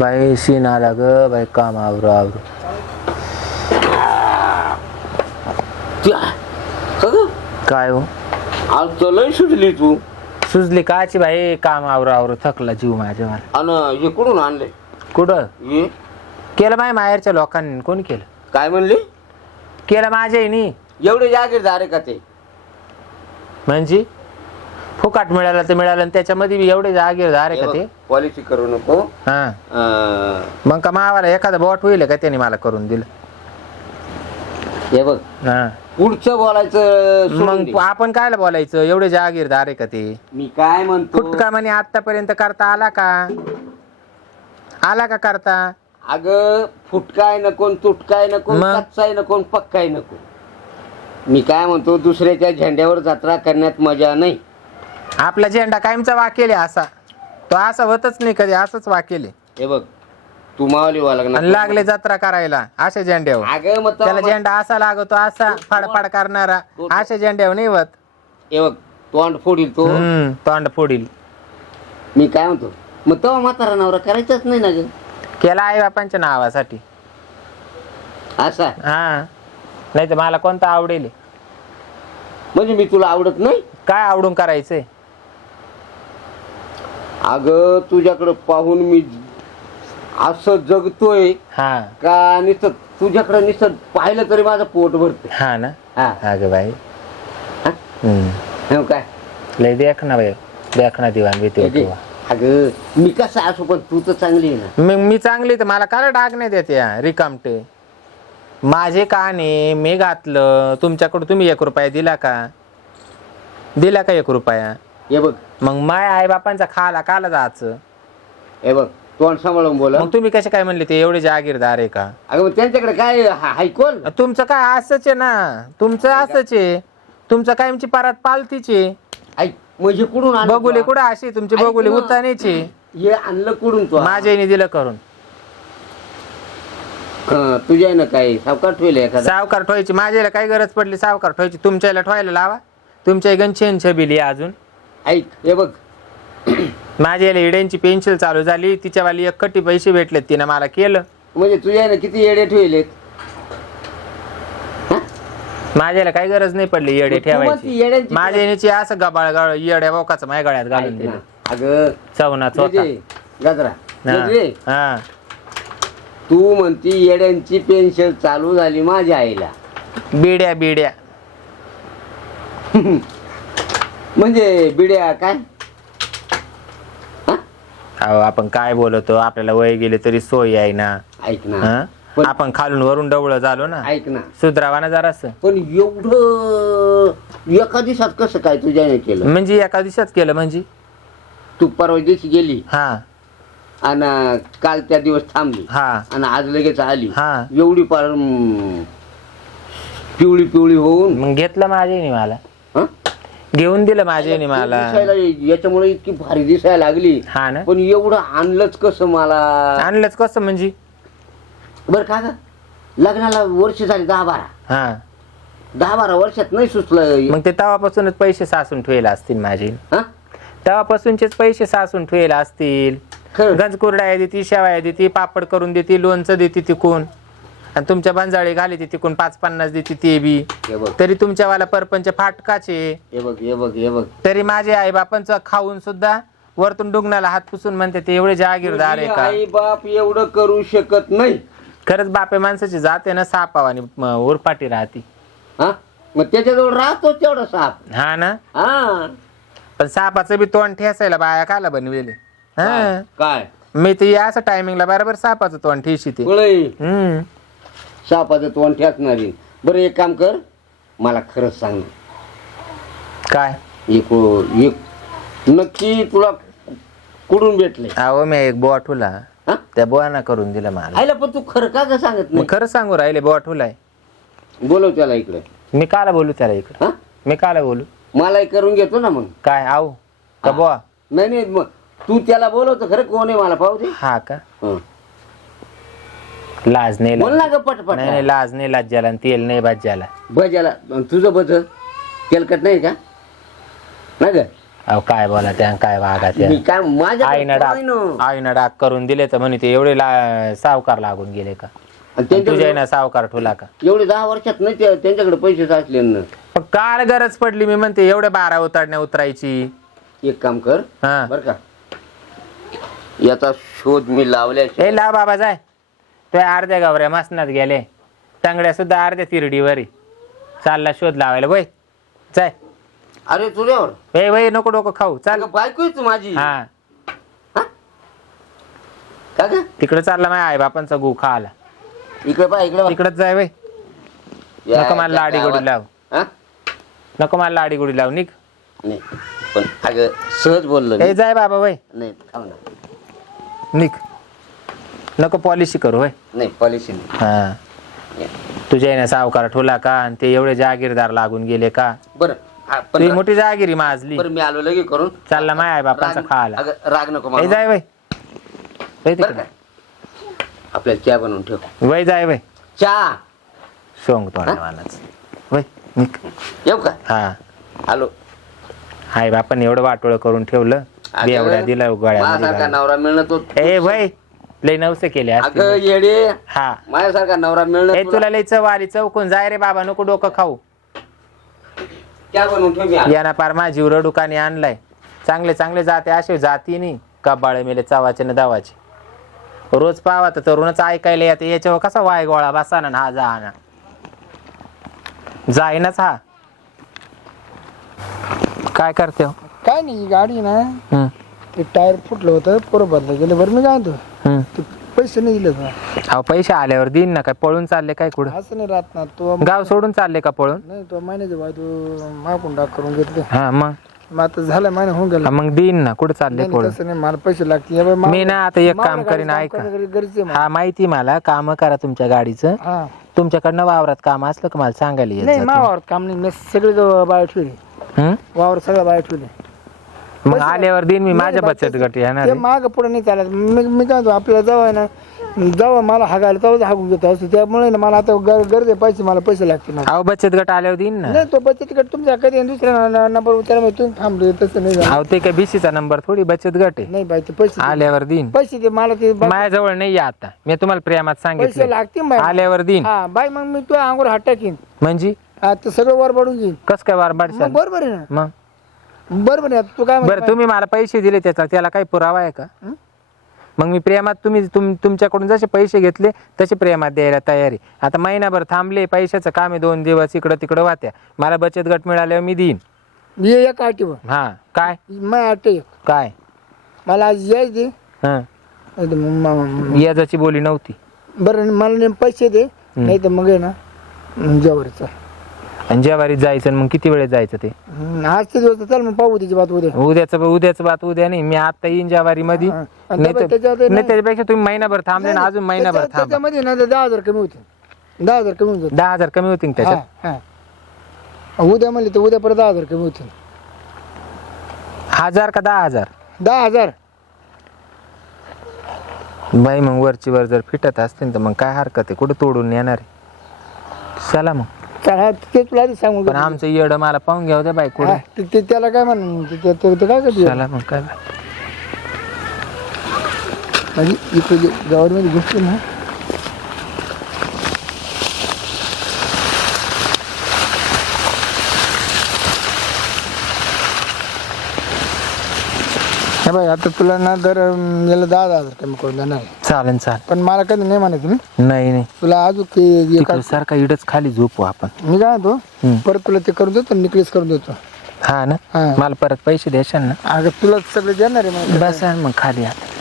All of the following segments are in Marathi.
बाई सीन आला ग बाई काम आवरू आवरू? काय? हो? आज तर लय सुटली तू। काची बाई काम आवरू आवरू थकला जीव माझ्या मला। आणि हे कुठून आणले? कुठं? ये? केलं माय माहेरच्या लोकांनी कोण केलं? काय म्हणले? केलं माझ्या आईनी एवढे जागीरदार आहे का ते? म्हणजे? फुकाट मिळालं तर मिळालं आणि त्याच्यामध्ये बी एवढे जागीरदार आहे का ते? पॉलिसी करू नको. हा. अं, मग का मावाला एखादा बॉट होईल का त्याने मला करून दिलं? हे बघ हा. पुढचं बोलायचं सोडून मग. आपण कायला बोलायचं? एवढे जागीरदार आहे का ते? मी काय म्हणतो? फुटका म्हणे आतापर्यंत करता आला का? आला का करता? अग फुटकाय नको न तुटकाय नको न मग? कच्चाय नको न पक्काय नको. मी काय म्हणतो दुसऱ्याच्या झेंड्यावर जत्रा करण्यात मजा नाही. आपला झेंडा कायमचा वाकेल आहे असा. तो असा होतच नाही कधी असंच वाकेल आहे. हे बघ तू मावली आणि लागले जत्रा करायला अशा झेंड्यावर. अगं मग त्याला तेव्हा झेंडा असा लागतो असा फाडफाड करणारा. अशा झेंड्यावर नाही होत. हे बघ तोंड फोडील तो. हम्म तोंड फोडील. मी काय म्हणतो मग तेव्हा म्हातारा नवरा करायचाच नाही ना ग. केला आई बापांच्या नावासाठी. असा? हा. नाही तर मला कोणता आवडेल? म्हणजे मी तुला आवडत नाही? काय आवडून करायचंय? अगं तुझ्याकडं पाहून मी असं जगतोय हा. का नुसतं तुझ्याकडे नुसतं पाहिलं तरी माझं पोट भरत हा ना? हा. अगं बाई. हा? हम्म. हो काय? लय देख ना बाई. देख ना दिवाण भीती म्हणजे, अगं मी कसं असो पण तू तर चांगली आहे ना. मग मी चांगली तर मला काय डाग नाही देते या रिकामटे माझे काने मी घातलं तुमच्याकडून तुम्ही एक रुपया दिला का? दिला का एक रुपया? हे बघ. मग माय आई बापांचा खाला काला जायचं. हे बघ तोंड सांभाळून बोल. मग तुम्ही कसे काय म्हणले ते एवढे जागीरदार आहे का? अगं मग त्यांच्याकडे काय हा- हायकोल तुमचं काय असंच आहे ना? तुमचं असंच आहे. तुमचं कायमची परात पालतीचे ऐक म्हणजे कुठून आणलं बगुले तू? कुठं अशी तुमची ऐक ना. उतानीचे. हे आणलं कुठून तू? माझ्या आईने दिलं करून. हं, तुझ्या ना काय सावकार ठेवलं एखादा? सावकार ठेवायची. माझ्याला काय गरज पडली? सावकार ठेवायची. तुमच्याला ठेवायला लावा. तुमच्या गंछेन छबिली अजून. ऐक हे बघ. माझ्या याला इड्यांची पेन्सिल चालू झाली तिच्यावाली एक कटी पैसे भेटले तिनं मला केलं. म्हणजे तुझ्या ना किती येडे ठेवलेत? हं? माझ्याला काही गरज नाही पडली येडे तू म्हणती ठेवायची. येड्यांची माझ्या याने असं गबाळ गळ येड्या बोकाचं माझ्या गळ्यात घालून दिलं. अगं चवना चोथा गजे, गजरा गजरे, हा हा. तू म्हणती येड्यांची पेन्शन चालू झाली माझ्या आईला. बिड्या बिड्या. म्हणजे बिड्या काय? हं? अहो आपण काय बोलतो? आपल्याला वय गेले तरी सोय आहे ना. ऐक ना. हा? पण- आपण खालून वरून डवळं झालो ना. ऐक ना. सुधरावा ना जरास. पण एवढं एका दिवसात कसं काय तुझ्याने केलं? म्हणजे एका दिवसात केलं म्हणजे? तू परवा दिवशी गेली. हा. आणि काल त्या दिवस थांबली. हा. आणि आज लगेच आली. हा. एवढी पार पिवळी पिवळी होऊन. मग घेतलं माझ्याने मला? घेऊन दिलं माझ्याने मला. दिसायला याच्यामुळे इतकी भारी दिसायला लागली. हा ना. पण एवढं आणलंच कसं मला? आणलंच कसं म्हणजे? बर का ग? लग्नाला वर्ष झाली दहा बारा. हा. दहा बारा वर्षात नाही सुचलं. मग ते तेव्हापासूनच पैसे सासून ठेवले असतील माझे. हं? तेव्हापासूनचेच पैसे सासून ठेवले असतील. खरं. गंजकुरड्या देती शेवाया देती पापड करून देती लोणचं देती तिकून. आणि तुमच्या बंजाळी घाली ती तिकून पाच पन्नास देती ते बी. हे बघ. तरी तुमच्यावाला परपंच फाटकाचे हे बघ हे बघ हे बघ. तरी माझे आई बापांचं खाऊन सुद्धा वरतून डुंगणाला हात पुसून म्हणते ते एवढे जहागीरदार आहे का? आई बाप एवढं करू शकत नाही. खरंच बापे माणसाची जाते ना सापाव आणि म- उरपाटी राहती. हा? मग त्याच्याजवळ राहतो तेवढा साप. हा ना? हा. पण सापाचं बी तोंड ठेसायला बाया काला बनवेले? हा? काय? मी तर या असं टायमिंगला बरोबर सापाचं तोंड ठेशी ते हम्म. सापाचं तोंड ठेचणारी बरं एक काम कर मला खरंच सांग. काय? एक एक नक्की तुला कुठून भेटले अहो मी एक बोवा ठुला हा? त्या बोवाना करून दिलं मला. आईला पण तू खरं का सांगत मग नाही? खरं सांगू राहिले बोवा ठुलाय बोलव त्याला इकडे. मी काला बोलू त्याला इकडं. हा? मी काला बोलू. मलाही करून घेतो ना मग. काय आऊ? का बोवा? नाही नाही मग तू त्याला बोलवतो खरं कोण आहे मला पाहू दे. हा का? हं. लाज नाही बोल लाज ना ग पटपट. नाही नाही लाज नाही लाज्याला आणि तेल नाही भाज्याला भजाला तुझं भज तेलकट नाही का? ना ग? अहो काय बोला त्या काय वागा त्या. मी काय माझ्या आईनं डाक आईनं डाक करून दिले तर म्हणे ते एवढे ला सावकार लागून गेले का? तुझ्या ना सावकार ठुला का? एवढे दहा वर्षात नाही ते- त्यांच्याकडे पैसे साचले ना. पण काल गरज पडली मी म्हणते एवढे बारा उतरण्या उतरायची. एक काम कर हा. बर का? याचा शोध मी लावल्या ए ला बाबा जाय. तो अर्ध्या गावऱ्या मासनात गेले. तांगड्या सुद्धा अर्ध्या तिरडीवर. आहे. चालला शोध लावायला. वय जाय. अरे तुझ्यावर ए वय नको डोकं खाऊ. चाल. अगं बायकोच माझी. हा. का ग? तिकडे चालला माझ्या आई बापांचा गु खाला इकडे पा इकडे पहा. तिकडच जाय वय. या, नको मला लाडी गोडी गावात- लाव. हा? नको मला लाडी गुडी लाव. निघ. नाही पण अगं सहज बोललो मी. ए जाय बाबा वय. नाही थांब ना. निघ. नको पॉलिसी करू वय नाही पॉलिसी नाही. हा. तुझ्या येण्या सावकार ठोला का? आणि ते एवढे जागीरदार लागून गेले का? बरं. हा, पण तुझी मोठी जागिरी माजली बरं मी आलो लगे करून. चालला माय आई बापांचा राग- खाला अगं, राग नको मला जाय वय. वय बरं तिकडे. का? आपल्याला चहा बनवून ठेव. वय जाय वय. चहा. सोंग वय निघ. येऊ का? हा. आलो. आई बापान एवढं वाटोळ करून ठेवलं. बेवड्या दिला गळ्या नवरा मिळणं तो ए वय. लय नवसे केले. अगं येडे हा. माझ्यासारखा नवरा मिळणं ए तुला तुला लय चव आली. चौकून जाय रे बाबा नको डोकं खाऊ. चहा बनवून ठेव मी आलो. याना पार माझी रडुकाने आणलाय. चांगले चांगले जाते असे जाती नाही कबाळे मेले चावाचे ना दावाचे? रोज पावा तर तरुणच ऐकायला येते. याच्यावर कसा वाय गोळा बसा ना हा जा ना. जाईनच हा. काय करते हो? काय नाही ही गाडी ना. हम्म, ते टायर फुटलं होतं पोरं बदला गेले. बरं मी काय म्हणतो? पैसे नाही दिले अहो पैसे आल्यावर देईन ना काय पळून चालले काय कुठं? असं नाही राहत ना तो गाव सोडून चालले का पळून? नाही तो महिन्याचे बाय तू मागून डाक करून घेतले. हा मग? मग आता झालं महिना होऊन गेला. हा, मग देईन ना कुठं चालले नाही, नाही, पळून? तसं नाही मला पैसे लागतील. हे बाई, मा- मी ना आता एक काम करीन काम ऐका. करणं गरजे- गरजेचं आहे मला. हा माहिती मला काम करा तुमच्या गाडीचं. हा. तुमच्याकडनं वावरात काम असलं का मला सांगायला येत नाही जा मावावर काम नाही मी सगळे जो बाहेर ठेवले. हं? वावर सगळं बाहेर ठेवले. मग आल्यावर देईन मी माझ्या बचत गट येणार आहे. माग पुढे नाही चालत. मी मी काय म्हणतो आपल्याला जवळ ना जवळ मला हागायला तेव्हाच हागून घेतो. असं त्यामुळे ना मला आता गर- गरज आहे पैसे मला पैसे लागतील मला. अहो बचत गट आल्यावर देईन ना. नाही तो बचत गट तुमच्या कधी दुसऱ्या न- नंबर मग तुम्ही थांबले तसं नाही झालं. अहो ते काय बीसीचा नंबर थोडी बचत गट आहे. नाही बाई ते पैसे दे. आल्यावर देईन. पैसे दे मला ते माझ्याजवळ नाही आहे आता. मी तुम्हाला प्रेमात पैसे सांगितलं. लागतील बाई आल्यावर देईन. हा बाई मग मी तुझ्या अंगोर हात टाकीन. म्हणजे? हा ते सगळं वर पडून घेईन. कस काय वार मग बाडशाल बरोबर आहे ना. मग? आहे आता तू काय बरं तुम्ही मला पैसे दिले त्याचा त्याला काही पुरावा आहे का? हं? मग मी प्रेमात तुम्ही तुम तुमच्याकडून जसे पैसे घेतले तसे प्रेमात द्यायला तयारी. आता महिनाभर थांबले पैशाचं काम आहे दोन दिवस इकडं तिकडं वात्या. मला बचत गट मिळाल्यावर मी देईन. मी एक आटीवर हा काय? मग आट एक. काय? मला आज याय दे. हा. नाही तर मग- मग- मग- याजाची बोली नव्हती. बरं मला नेम पैसे दे. नाही तर मग आहे ना जेवारीचा आणि ज्यावारी जायचं आणि मग किती वेळेत जायचं ते? आजचे दिवस तर चल मग पाहू त्याची बात उद्या. उद्याचं उद्याचं बात उद्या नाही. मी आता येईन ज्यावारी मध्ये हा. आणि नाही तर- त्याच्यात नाही त्याच्यापेक्षा तुम्ही महिनाभर थांबले ना अजून महिनाभर त्याच्या- थांबा. त्याच्यामध्ये ना ते दहा हजार कमी होते दहा हजार कमी होते दहा हजार कमी होतील त्याच्यात? हा, हा. उद्या म्हणले तर उद्या परत दहा हजार कमी होतील. हजार का दहा हजार? दहा हजार. बाई मग वरची वर जर फिटत असतील तर मग काय हरकत आहे? कुठं तोडून येणार आहे? चला मग. चला, ते तुला आधी सांगून पण. आमचं येड मला पाहून घ्या द्या बाई हा, कुठे ते- ते- त्याला काय म्हण ते- ते- ते- ते काय करते? चला मग काय म्हणजे इकडे गावामध्ये गोष्टी ना बाई आता तुला ना दर अं, याला दहा दहा हजार कमी करून देणार आहे. चालेल चालेल. पण मला कधी नाही म्हणायचं मी नाही नाही. तुला अजून ते एका- तिकडे सारखा इडच खाली झोपू आपण. मी काय म्हणतो. परत तुला ते करून देतो निकलेस करून देतो. हा ना? हा. मला परत पैसे द्याशाल ना? अगं तुला सगळं देणार आहे बस मग खाली आता.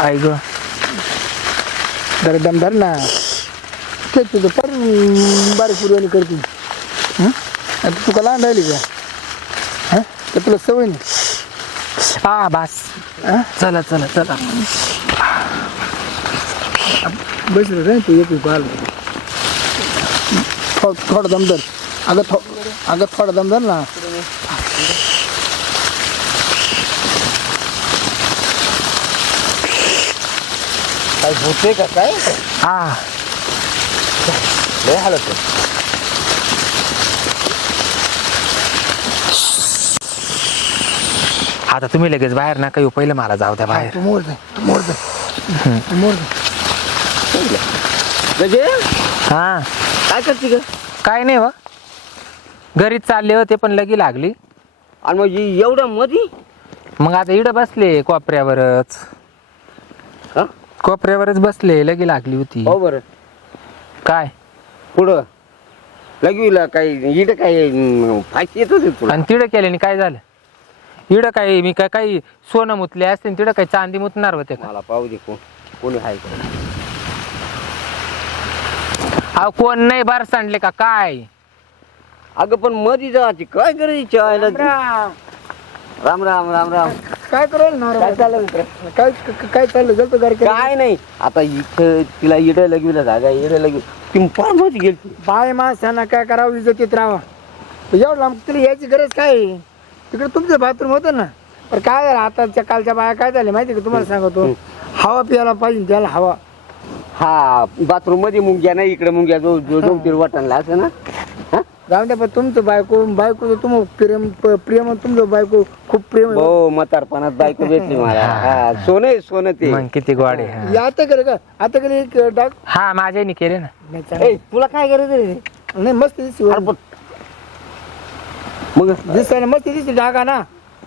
आई ग. जरा दमदार ना. ते तुझं पर बारीक पुरवणी करतील हं? आता तुका लहान राहिली का? तर तुला सवय नाही? हा बस. हं? चला चला चला. बसलं रे तू एक पाल थोडं दमदार अगं थो अगं थोडा दमदार ना. काय होते का काय? हा लय हालत आता तुम्ही लगेच बाहेर नका येऊ पहिलं मला जाऊ द्या बाहेर. तू मोर दे तू मोर दे. तू मोर दे. हा. काय करते ग? काय नाही व घरीच चालले होते पण लगी लागली. आणि मग एवढ्या मधी? मग आता इडं बसले कोपऱ्यावरच. हा? कोपऱ्यावरच बसले लगी लागली होती. हो बरं. काय? पुढं? लगवीला काही इकडे काय अं, फाशी येत होती तुला? आणि तिडं केल्याने काय झालं? इडं काय मी काय काही सोनं मुतले असते तिडं काही चांदी मुतणार होते का? मला पाहू दे कोण कोणी आहे का? अहो कोण नाही बार सांडले का काय? अगं पण मधी जायची काय करायची आयला ती? राम राम. राम राम काय करायला ना काय चाललं मित्र? काय काय- चाललं गेलतो गाडी काय नाही. आता इथं तिला इडं लगविला जागा इडं लगवी ती फारमध्ये गेली बाय माणसांना काय करावं इज्जतीत राहावा. एवढं लांब तुला यायची गरज काय? आहे? तिकडे तुमचं बाथरूम होतं ना. पण काय झालं? आताच्या कालच्या बाया काय झाले माहिती का? तुम्हाला सांगतो. हवा प्यायला पाहिजे त्याला हवा. हा बाथरूममध्ये मुंग्या नाही इकडे मुंग्या जो जो जो तीर वाटणला असं ना? हा? जाऊन द्या पण तुमचं बायको बायको तुम प्रेम प- प्रेम तुमचं बायको खूप प्रेम आहे. हो म्हातारपणात बायको भेटली मला. हा सोनं आहे, सोनं ते. मग किती गोडे हा. हे आता केलं का? आता केलं एक हा माझ्यानी केले ना. नाही चांगलं. ए, तुला काय करायचं रे? नाही मस्त दिसते. अरे पण- मग दिसायला मस्त दिसते डागा ना.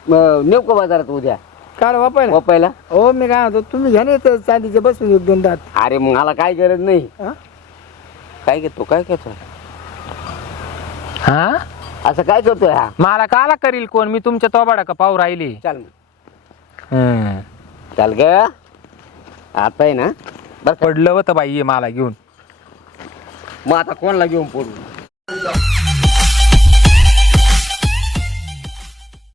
अं, नेऊ का बाजारात उद्या. काल वापायला? वापायला? हो मी काय म्हणतो तुम्ही घ्या ना इथं चांदीचे बसून एक दोन दात. अरे मग मला काय गरज नाही. हा? काय घेतो काय घेतो? हा? असं काय करतोय हा? मला काला करील कोण? मी तुमच्या तोबाडा का पाहू राहिली? चाल मग. हम्म. चाल ग. आता आहे ना बर का. पडलं होतं बाई हे मला घेऊन. मग आता कोणाला घेऊन पडू?